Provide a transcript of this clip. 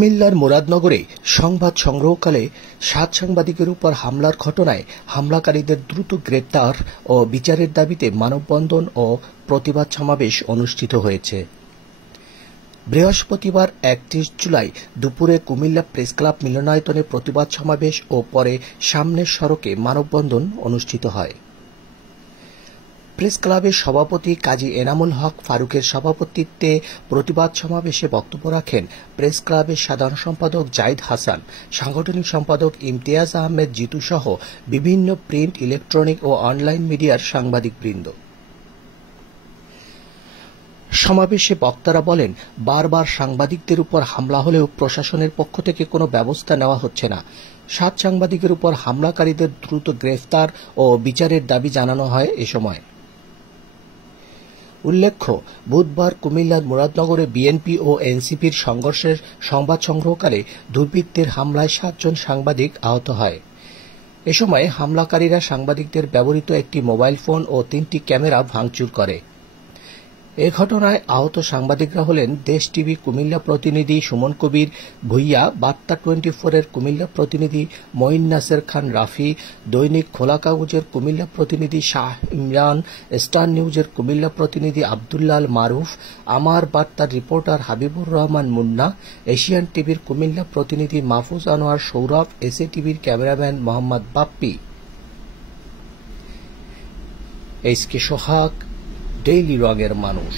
কুমিল্লার মুরাদনগরে সংবাদ সংগ্রহকালে 7 সাংবাদিকের উপর হামলার ঘটনায় হামলাকারীদের দ্রুত গ্রেপ্তার ও বিচারের দাবিতে মানববন্ধন ও প্রতিবাদ সমাবেশ অনুষ্ঠিত হয়েছে। বৃহস্পতিবার 31 জুলাই দুপুরে কুমিল্লা প্রেসক্লাব মিলনায়তনে প্রতিবাদ সমাবেশ ও পরে সামনের সড়কে মানববন্ধন অনুষ্ঠিত হয়। প্রেস ক্লাবের সভাপতি কাজী এনামুল হক ফারুকের সভাপতিত্বে প্রতিবাদ সমাবেশে বক্তব্য রাখেন প্রেস ক্লাবের সাধারণ সম্পাদক জাহিদ হাসান, সাংগঠনিক সম্পাদক ইমতিয়াজ আহমেদ জিতু সহ বিভিন্ন প্রিন্ট, ইলেকট্রনিক ও অনলাইন মিডিয়ার সাংবাদিকবৃন্দ। সমাবেশে বক্তারা বলেন, বারবার সাংবাদিকদের উপর হামলা হলেও প্রশাসনের পক্ষ থেকে কোনো ব্যবস্থা নেওয়া হচ্ছে না। 7 সাংবাদিকের উপর হামলাকারীদের দ্রুত গ্রেফতার ও বিচারের দাবি জানানো হয় এ সময়। উল্লেখ্য, বুধবার কুমিল্লার মুরাদনগরে বিএনপি ও এনসিপির সংঘর্ষের সংবাদ সংগ্রহকালে দুর্বৃত্তের হামলায় 7 জন সাংবাদিক আহত হয়। এ সময় হামলাকারীরা সাংবাদিকদের ব্যবহৃত একটি মোবাইল ফোন ও 3টি ক্যামেরা ভাঙচুর করে। এ ঘটনায় আহত সাংবাদিকরা হলেন দেশ টিভি কুমিল্লা প্রতিনিধি সুমন কবির ভুইয়া, বার্তা 24-এর কুমিল্লা প্রতিনিধি মঈন নাসের খান রাফি, দৈনিক খোলা কাগজের কুমিল্লা প্রতিনিধি শাহ ইমরান, স্টার নিউজের কুমিল্লা প্রতিনিধি আব্দুল্লাহ আল মারুফ, আমার বার্তার রিপোর্টার হাবিবুর রহমান মুন্না, এশিয়ান টিভির কুমিল্লা প্রতিনিধি মাহফুজ আনোয়ার সৌরভ, এসএ টিভির ক্যামেরাম্যান মোহাম্মদ বাপ্পি। এইচকে সোহাগ, ডেইলি রঙের মানুষ।